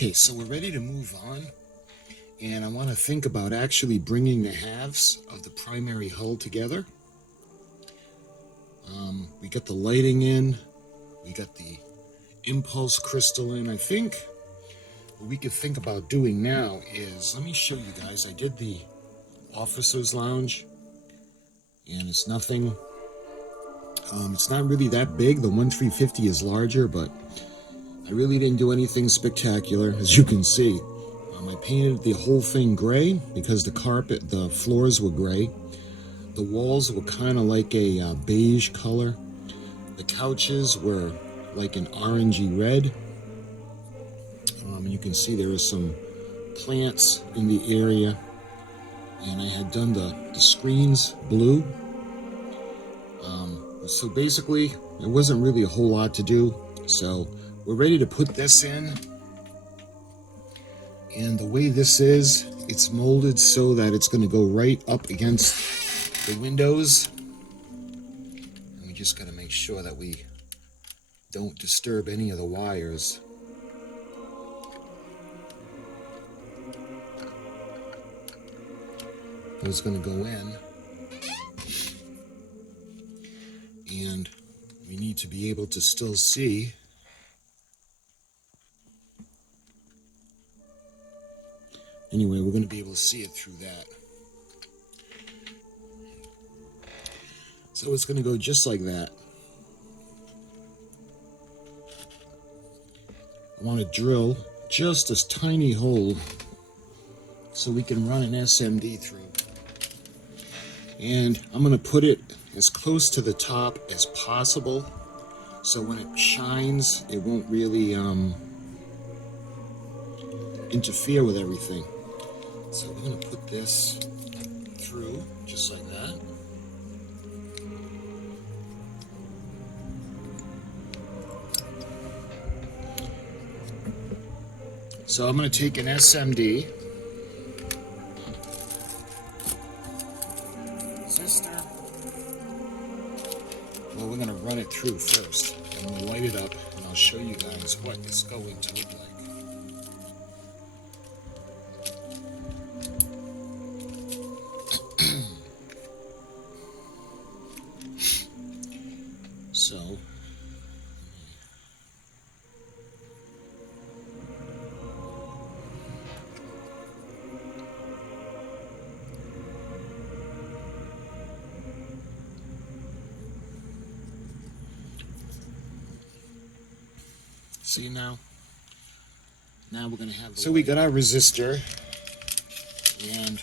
Okay, so we're ready to move on, and I want to think about actually bringing the halves of the primary hull together. We got the lighting in, we got the impulse crystal in. I think what we could think about doing now is, let me show you guys, I did the officer's lounge, and it's nothing, it's not really that big. The 1350 is larger, but I really didn't do anything spectacular, as you can see. I painted the whole thing gray because the floors were gray. The walls were kind of like a beige color. The couches were like an orangey red. You can see there are some plants in the area. And I had done the screens blue. So basically, there wasn't really a whole lot to do. So we're ready to put this in. And the way this is, it's molded so that it's going to go right up against the windows. And we just got to make sure that we don't disturb any of the wires. It's going to go in. And we need to be able to still see. Anyway, we're going to be able to see it through that. So it's going to go just like that. I want to drill just a tiny hole so we can run an SMD through. And I'm going to put it as close to the top as possible so when it shines, it won't really interfere with everything. So we're going to put this through just like that. So I'm going to take an SMD resistor. Well, we're going to run it through first, and we'll light it up, and I'll show you guys what it's going to look like. So, see now we're going to have so we got our resistor, and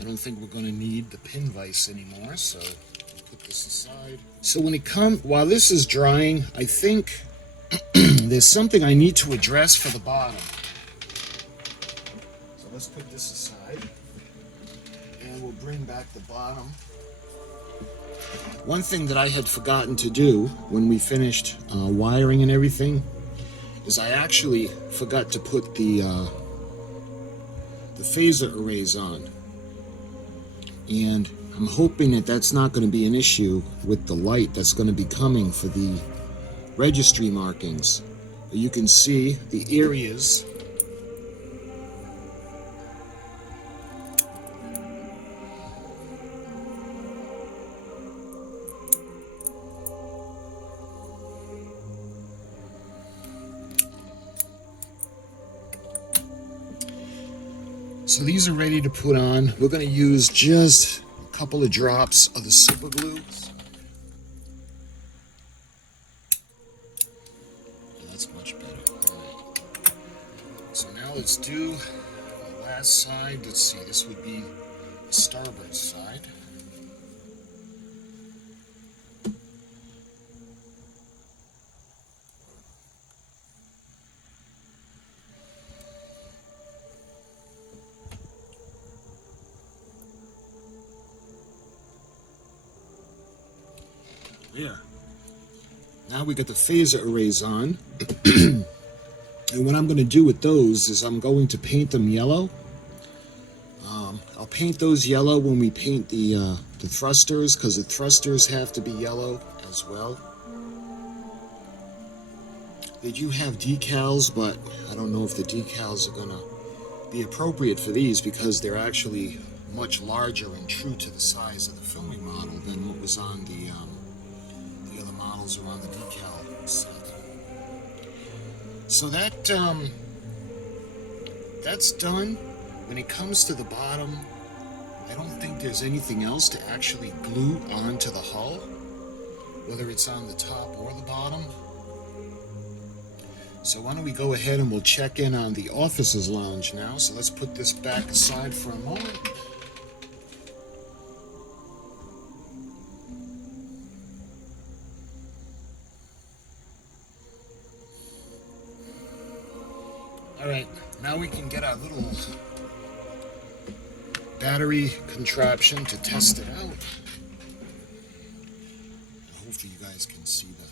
I don't think we're going to need the pin vise anymore, so we'll put this aside. So while this is drying, I think there's something I need to address for the bottom. So let's put this aside, and we'll bring back the bottom. One thing that I had forgotten to do when we finished wiring and everything is I actually forgot to put the phaser arrays on. And I'm hoping that that's not going to be an issue with the light that's going to be coming for the registry markings. You can see the areas So these are ready to put on. We're going to use just a couple of drops of the super glue. Yeah, that's much better. All right. So now let's do the last side. Let's see, this would be the starboard side. There. Now we got the phaser arrays on. And what I'm going to do with those is I'm going to paint them yellow. I'll paint those yellow when we paint the thrusters, because the thrusters have to be yellow as well. They do have decals, but I don't know if the decals are gonna be appropriate for these because they're actually much larger and true to the size of the filming model than what was on the other models around the decal set. So that's done. When it comes to the bottom, I don't think there's anything else to actually glue onto the hull, whether it's on the top or the bottom. So why don't we go ahead and we'll check in on the officers' lounge now. So let's put this back aside for a moment. All right, now we can get our little battery contraption to test it out. Hopefully you guys can see the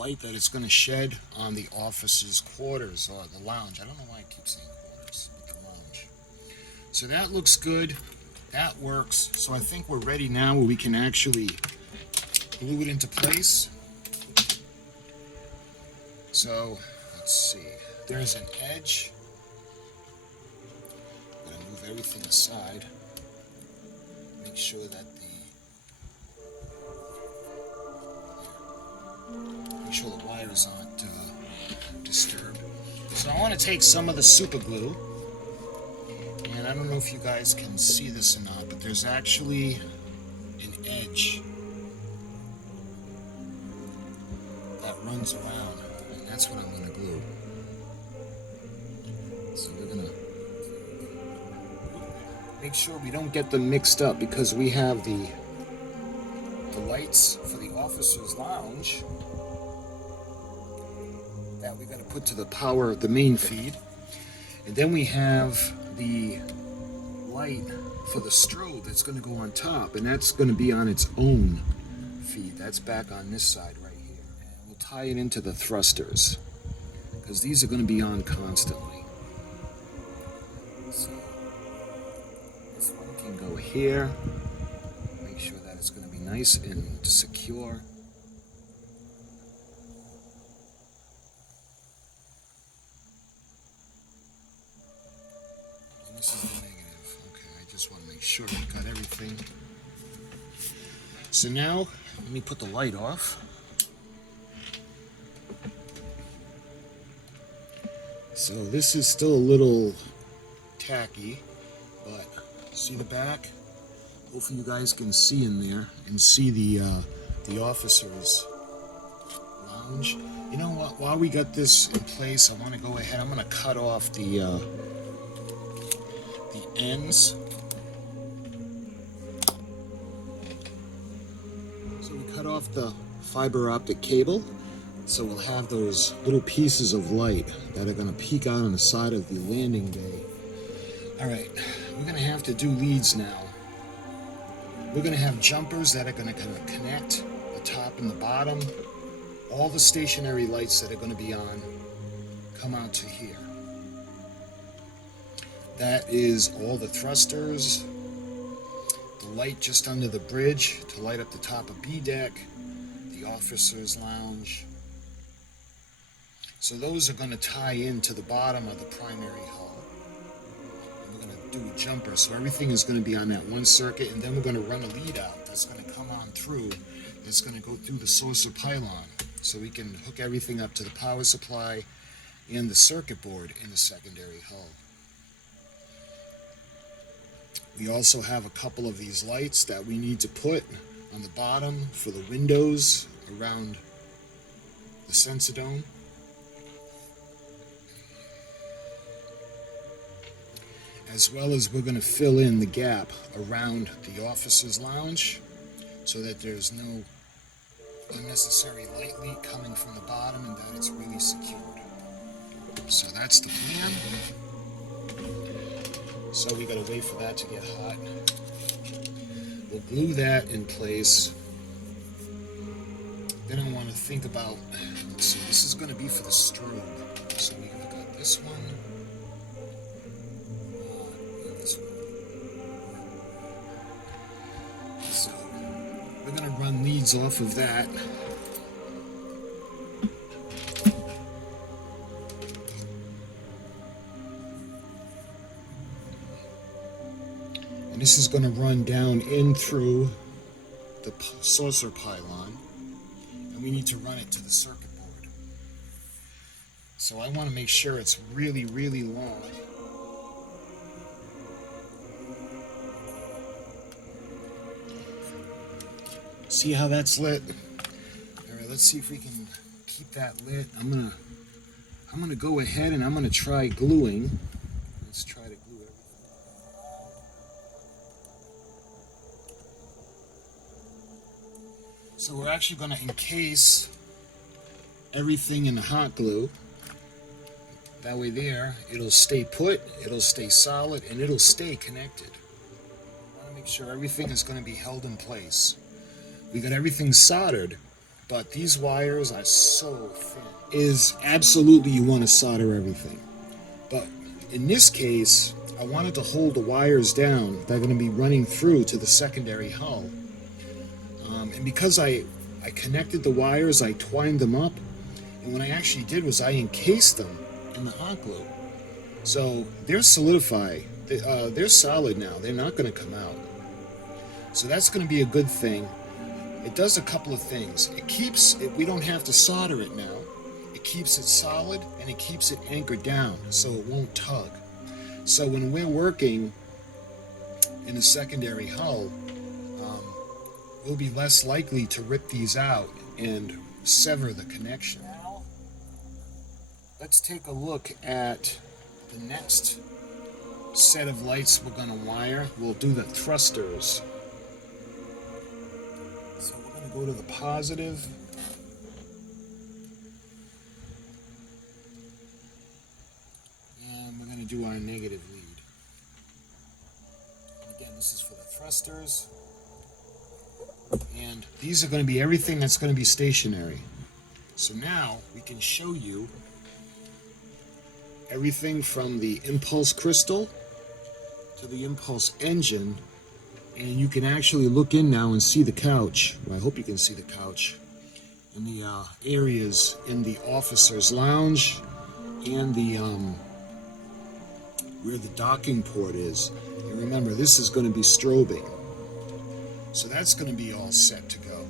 light that it's going to shed on the officers' quarters or the lounge. I don't know why I keep saying quarters, but the lounge. So that looks good. That works. So I think we're ready now where we can actually glue it into place. So let's see. There's an edge. I'm going to move everything aside. Make sure that the wires aren't disturbed. So I want to take some of the super glue, and I don't know if you guys can see this or not, but there's actually an edge that runs around, and that's what I'm going to glue. So we're going to make sure we don't get them mixed up because we have the lights for the officers' lounge that we got to put to the power, the main feed, and then we have the light for the strobe that's going to go on top, and that's going to be on its own feed. That's back on this side right here, and we'll tie it into the thrusters because these are going to be on constantly. So this one can go here. Make sure that it's going to be nice and secure. This is the negative. Okay, I just want to make sure we got everything. So now, let me put the light off. So this is still a little tacky, but see the back? Hopefully you guys can see in there and see the officers' lounge. You know what? While we got this in place, I want to go ahead. I'm going to cut off the ends. So we cut off the fiber optic cable, so we'll have those little pieces of light that are going to peek out on the side of the landing bay. Alright, we're going to have to do leads now. We're going to have jumpers that are going to kind of connect the top and the bottom. All the stationary lights that are going to be on come out to here. That is all the thrusters, the light just under the bridge to light up the top of B deck, the officers' lounge. So those are going to tie into the bottom of the primary hull. And we're going to do a jumper, so everything is going to be on that one circuit, and then we're going to run a lead out that's going to come on through. It's going to go through the saucer pylon, so we can hook everything up to the power supply and the circuit board in the secondary hull. We also have a couple of these lights that we need to put on the bottom for the windows around the sensor dome. As well as we're going to fill in the gap around the officers' lounge so that there's no unnecessary light leak coming from the bottom and that it's really secured. So that's the plan. So we gotta wait for that to get hot. We'll glue that in place. Then I want to think about, let's see, this is gonna be for the strobe. So we've got this one, and this one. So we're gonna run leads off of that. This is going to run down in through the saucer pylon, and we need to run it to the circuit board. So I want to make sure it's really, really long. See how that's lit? All right, let's see if we can keep that lit. I'm gonna go ahead and I'm gonna try gluing. Let's try to glue everything. So we're actually gonna encase everything in the hot glue. That way there, it'll stay put, it'll stay solid, and it'll stay connected. I want to make sure everything is going to be held in place. We got everything soldered, but these wires are so thin. Absolutely you want to solder everything. But in this case, I wanted to hold the wires down that are going to be running through to the secondary hull. And because I connected the wires, I twined them up, and what I actually did was I encased them in the hot glue. So they're solidified. They're solid now. They're not going to come out. So that's going to be a good thing. It does a couple of things. It keeps it, we don't have to solder it now. It keeps it solid and it keeps it anchored down so it won't tug. So when we're working in a secondary hull, we'll be less likely to rip these out and sever the connection. Now, let's take a look at the next set of lights we're going to wire. We'll do the thrusters. So we're going to go to the positive. And we're going to do our negative lead. And again, this is for the thrusters. And these are going to be everything that's going to be stationary. So now we can show you everything from the impulse crystal to the impulse engine, and you can actually look in now and see the couch. Well, I hope you can see the couch and the areas in the officer's lounge and the where the docking port is. And remember, this is going to be strobing, so that's going to be all set to go.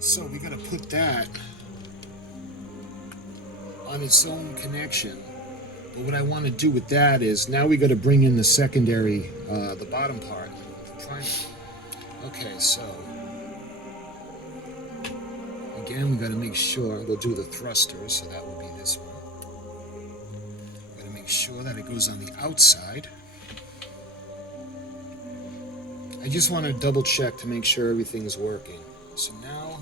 So we got to put that on its own connection. But what I want to do with that is now we got to bring in the secondary, the bottom part. Okay, so again, we got to make sure we'll do the thrusters, so that will be this one. Got to make sure that it goes on the outside. I just want to double check to make sure everything's working. So now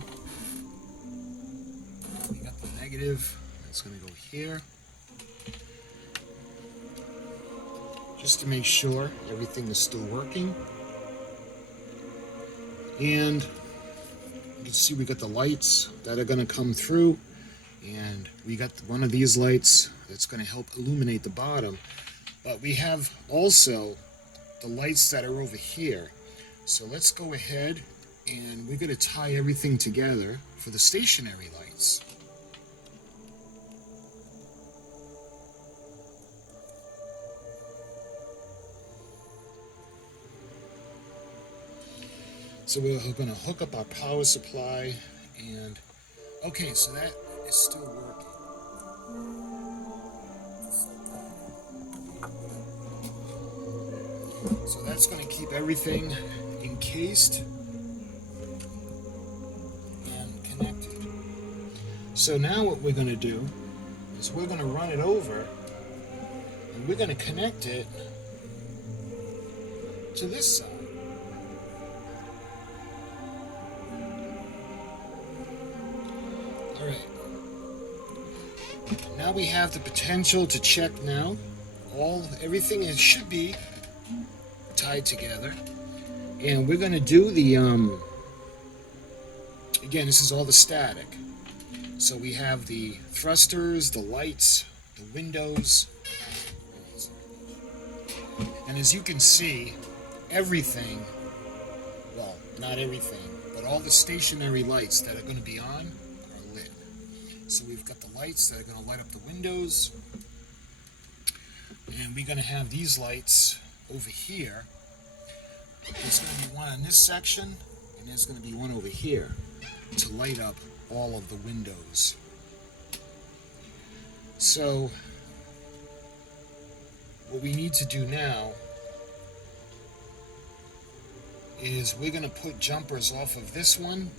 we got the negative. That's going to go here. Just to make sure everything is still working. And you can see we got the lights that are going to come through, and we got one of these lights that's going to help illuminate the bottom. But we have also the lights that are over here. So let's go ahead and we're going to tie everything together for the stationary lights. So we're going to hook up our power supply, and okay, so that is still working. So that's going to keep everything encased and connected. So now what we're going to do is we're going to run it over, and we're going to connect it to this side. Now we have the potential to check now. Everything should be tied together. And we're going to do the, again, this is all the static. So we have the thrusters, the lights, the windows. And as you can see, everything, well, not everything, but all the stationary lights that are going to be on are lit. So we've got the lights that are going to light up the windows, and we're going to have these lights over here. There's going to be one on this section, and there's going to be one over here to light up all of the windows. So what we need to do now is we're going to put jumpers off of this one,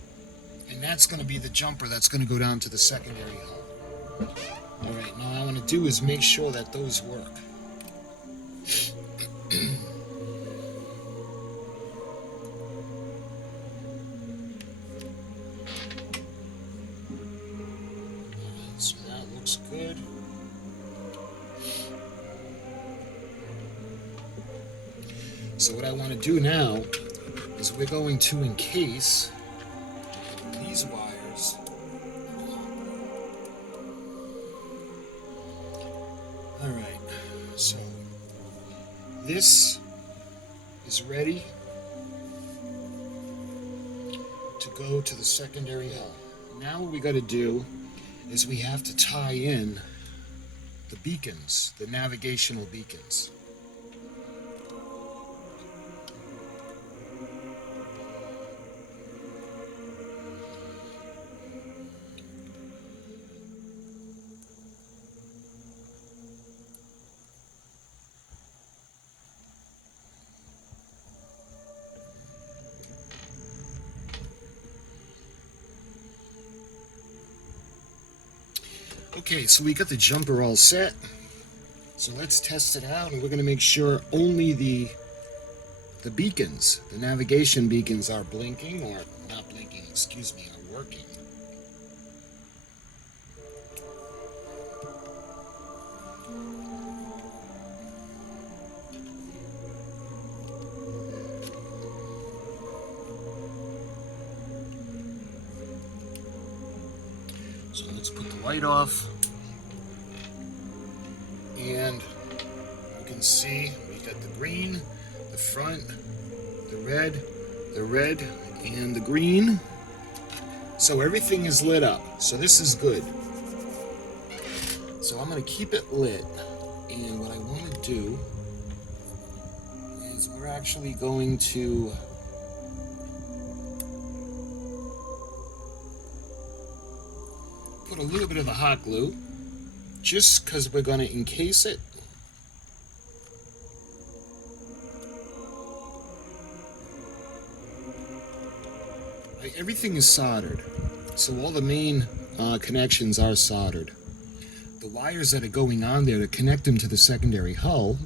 and that's going to be the jumper that's going to go down to the secondary hull. Alright, now what I want to do is make sure that those work. So that looks good. So what I want to do now is we're going to encase these wires. Alright, so this is ready to go to the secondary hull. Now what we got to do is we have to tie in the beacons, the navigational beacons. Okay, so we got the jumper all set. So let's test it out, and we're going to make sure only the beacons, the navigation beacons, are blinking, or not blinking, excuse me, are working. So let's put the light off, and you can see we got the green, the front, the red, and the green. So everything is lit up. So this is good. So I'm going to keep it lit, and what I want to do is we're actually going to put a little bit of the hot glue, just because we're going to encase it. Everything is soldered, so all the main connections are soldered. The wires that are going on there to connect them to the secondary hull,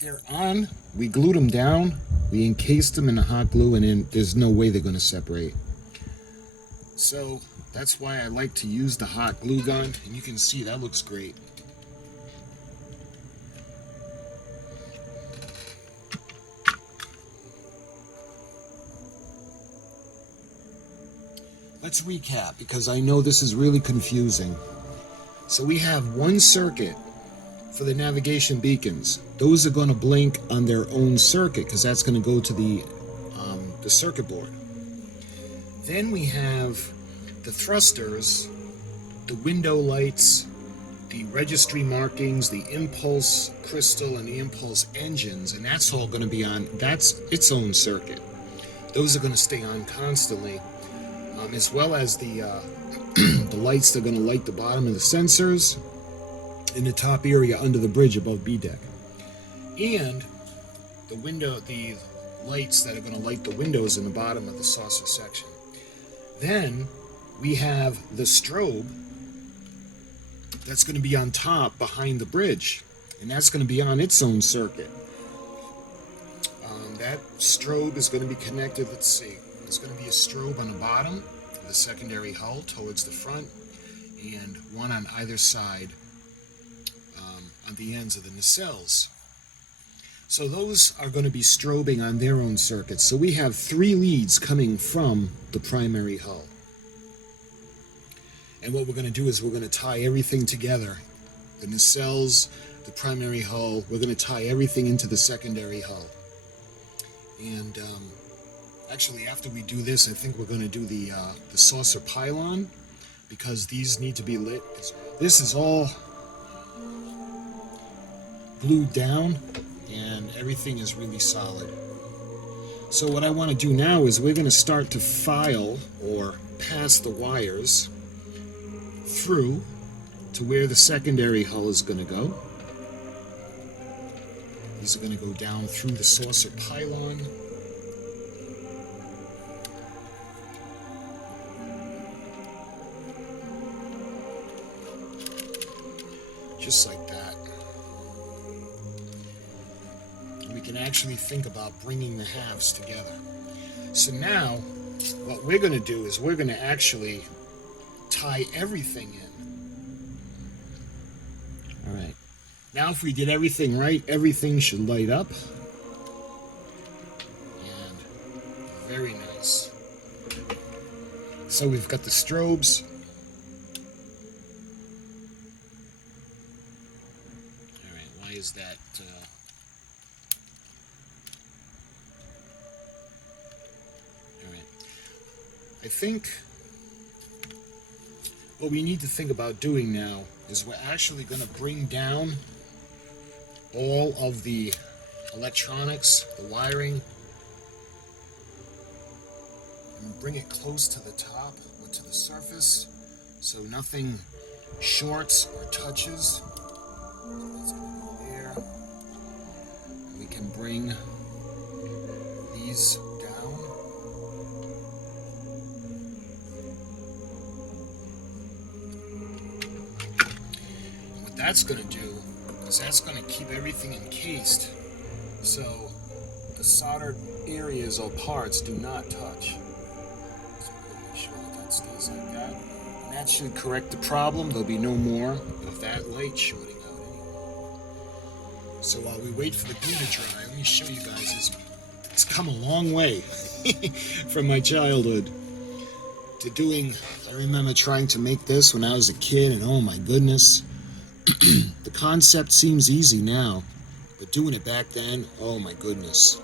they're on. We glued them down, we encased them in the hot glue, and then there's no way they're going to separate. So that's why I like to use the hot glue gun, and you can see that looks great. Let's recap, because I know this is really confusing. So we have one circuit for the navigation beacons. Those are going to blink on their own circuit, because that's going to go to the circuit board. Then we have the thrusters, the window lights, the registry markings, the impulse crystal, and the impulse engines, and that's all going to be on, that's its own circuit. Those are going to stay on constantly, as well as the the lights that are going to light the bottom of the sensors in the top area under the bridge above B deck, and the lights that are going to light the windows in the bottom of the saucer section. Then we have the strobe that's going to be on top behind the bridge, and that's going to be on its own circuit. That strobe is going to be connected, let's see, there's going to be a strobe on the bottom of the secondary hull towards the front, and one on either side on the ends of the nacelles. So those are going to be strobing on their own circuits. So we have 3 leads coming from the primary hull. And what we're going to do is we're going to tie everything together. The nacelles, the primary hull, we're going to tie everything into the secondary hull. And actually, after we do this, I think we're going to do the saucer pylon, because these need to be lit. This is all glued down and everything is really solid. So what I want to do now is we're going to start to file or pass the wires through to where the secondary hull is going to go. These are going to go down through the saucer pylon. Just like that. And we can actually think about bringing the halves together. So now, what we're going to do is we're going to actually tie everything in. All right. Now if we did everything right, everything should light up. And very nice. So we've got the strobes. All right, why is that? All right. I think what we need to think about doing now is we're actually going to bring down all of the electronics, the wiring, and bring it close to the top or to the surface so nothing shorts or touches. So that's going to go there. We can bring these down. And what that's going to do is that's going to keep everything encased so the soldered areas or parts do not touch. So we're going to make sure that that stays like that. And that should correct the problem. There'll be no more of that light shorting out anymore. So while we wait for the glue to dry, let me show you guys. It's come a long way from my childhood to doing. I remember trying to make this when I was a kid, and oh my goodness. The concept seems easy now, but doing it back then, oh my goodness.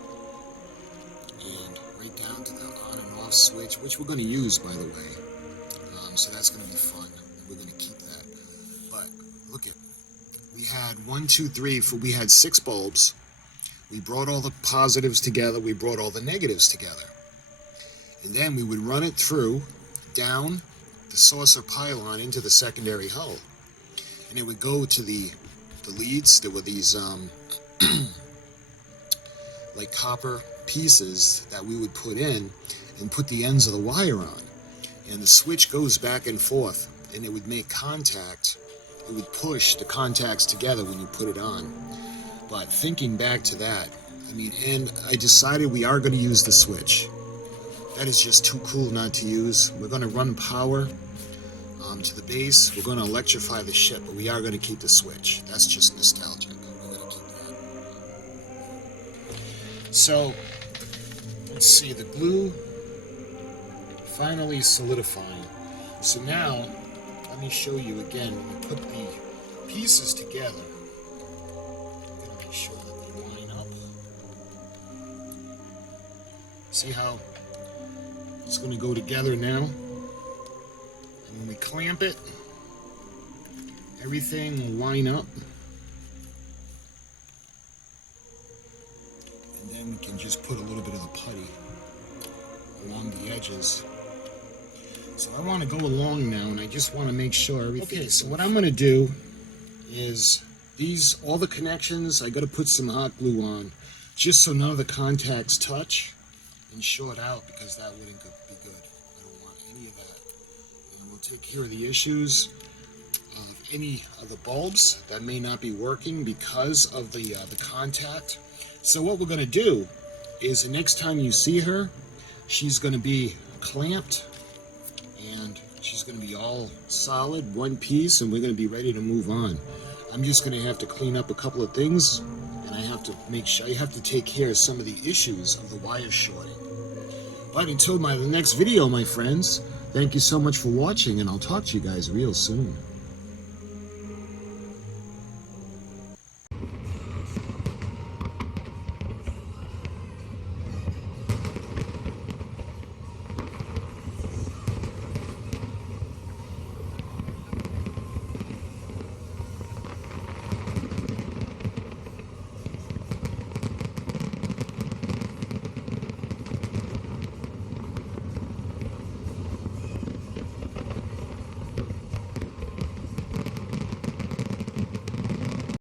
And right down to the on and off switch, which we're going to use, by the way. So that's going to be fun. We're going to keep that. But look at, we had 1, 2, 3, we had 6 bulbs. We brought all the positives together. We brought all the negatives together. And then we would run it through, down the saucer pylon into the secondary hull. And it would go to the leads. There were these like copper pieces that we would put in and put the ends of the wire on. And the switch goes back and forth, and it would make contact. It would push the contacts together when you put it on. But thinking back to that, I mean, and I decided we are going to use the switch. That is just too cool not to use. We're going to run power to the base. We're going to electrify the ship, but we are going to keep the switch. That's just nostalgic. We're going to keep that. So let's see, the glue finally solidifying. So now let me show you again. When we put the pieces together, I'm going to make sure that they line up. See how it's going to go together now? When we clamp it, everything will line up. And then we can just put a little bit of the putty along the edges. So I want to go along now, and I just want to make sure everything. Okay, so what I'm going to do is all the connections, I got to put some hot glue on, just so none of the contacts touch and short out, because that wouldn't be good. I don't want any of that. We'll take care of the issues of any of the bulbs that may not be working because of the contact. So what we're going to do is the next time you see her, she's going to be clamped and she's going to be all solid, one piece, and we're going to be ready to move on. I'm just going to have to clean up a couple of things, and I have to make sure, I have to take care of some of the issues of the wire shorting. But until the next video, my friends, thank you so much for watching, and I'll talk to you guys real soon.